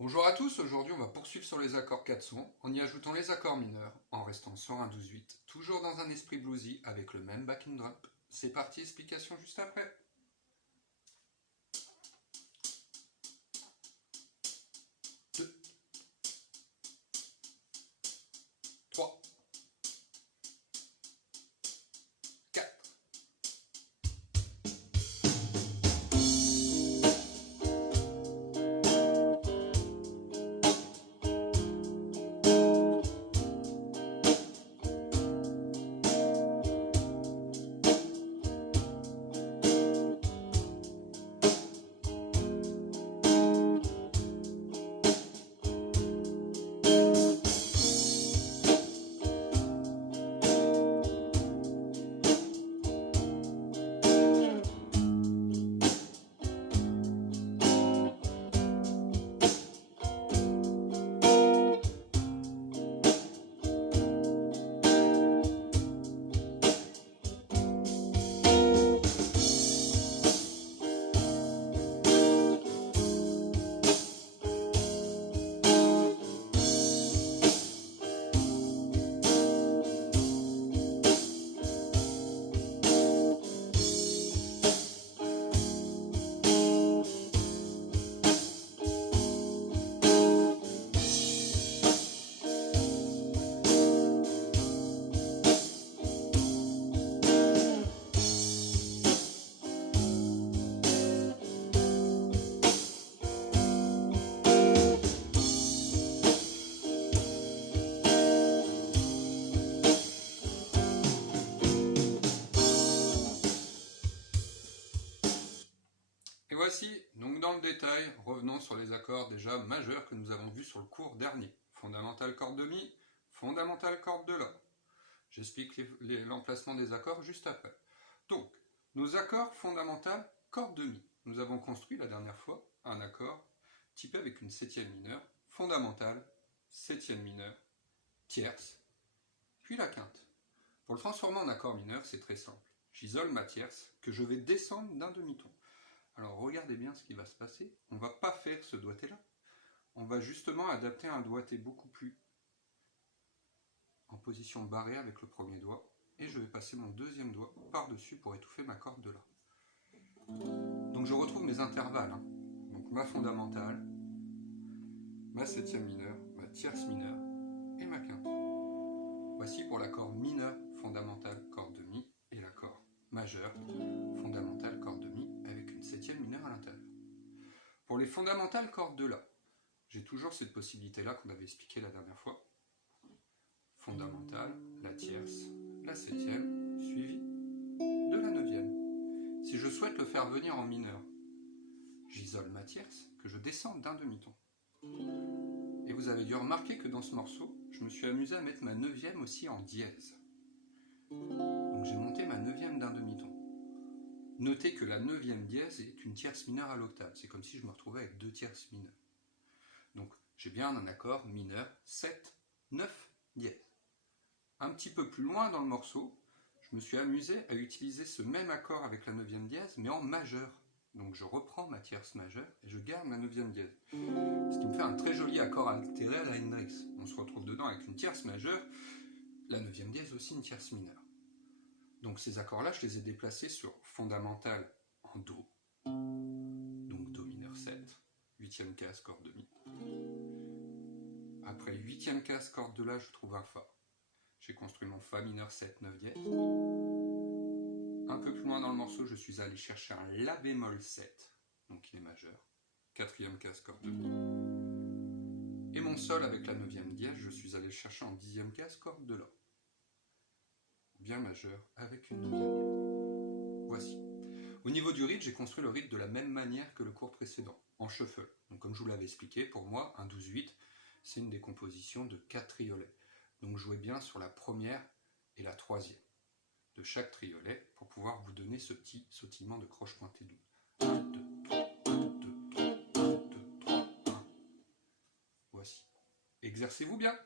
Bonjour à tous, aujourd'hui on va poursuivre sur les accords 400 en y ajoutant les accords mineurs en restant sur un 12-8, toujours dans un esprit bluesy avec le même backing drum. C'est parti, explication juste après. 2, 3, 4. Et voici, donc dans le détail, revenons sur les accords déjà majeurs que nous avons vus sur le cours dernier. Fondamentale corde de mi, fondamentale corde de la. J'explique l'emplacement des accords juste après. Donc, nos accords fondamentaux, corde de mi. Nous avons construit la dernière fois un accord typé avec une septième mineure, fondamentale, septième mineure, tierce, puis la quinte. Pour le transformer en accord mineur, c'est très simple. J'isole ma tierce que je vais descendre d'un demi-ton. Alors regardez bien ce qui va se passer. On ne va pas faire ce doigté-là. On va justement adapter un doigté beaucoup plus en position barrée avec le premier doigt. Et je vais passer mon deuxième doigt par-dessus pour étouffer ma corde de la. Donc je retrouve mes intervalles. Donc ma fondamentale, ma septième mineure, ma tierce mineure et ma quinte. Voici pour l'accord mineur fondamental corde de mi et l'accord majeur fondamental corde de mi avec une septième mineure à l'intérieur. Pour les fondamentales cordes de la, j'ai toujours cette possibilité-là qu'on avait expliqué la dernière fois. Fondamentale, la tierce, la septième, suivie de la neuvième. Si je souhaite le faire venir en mineur, j'isole ma tierce, que je descends d'un demi-ton. Et vous avez dû remarquer que dans ce morceau, je me suis amusé à mettre ma neuvième aussi en dièse. Donc j'ai monté ma neuvième d'un demi-ton. Notez que la neuvième dièse est une tierce mineure à l'octave. C'est comme si je me retrouvais avec deux tierces mineures. Donc j'ai bien un accord mineur 7, 9, dièse. Un petit peu plus loin dans le morceau, je me suis amusé à utiliser ce même accord avec la neuvième dièse, mais en majeur. Donc je reprends ma tierce majeure et je garde ma neuvième dièse. Ce qui me fait un très joli accord altéré à la Hendrix. On se retrouve dedans avec une tierce majeure, la neuvième dièse aussi une tierce mineure. Donc ces accords-là, je les ai déplacés sur fondamental en Do, donc Do mineur 7, 8e case, corde de Mi. Après 8e case, corde de La, je trouve un Fa. J'ai construit mon Fa mineur 7, 9 dièse. Un peu plus loin dans le morceau, je suis allé chercher un La bémol 7, donc il est majeur. 4e case, corde de Mi. Et mon Sol avec la 9e dièse, je suis allé chercher en 10e case, corde de La. Bien majeur avec une 9e dièse. Voici. Au niveau du rythme, j'ai construit le rythme de la même manière que le cours précédent, en shuffle. Donc comme je vous l'avais expliqué, pour moi, un 12-8, c'est une décomposition de 4 triolets. Donc jouez bien sur la première et la troisième de chaque triolet pour pouvoir vous donner ce petit sautillement de croche pointée double. 1, 2, 3, 1, 2, 3, 1, 2, 3, 1. Voici. Exercez-vous bien!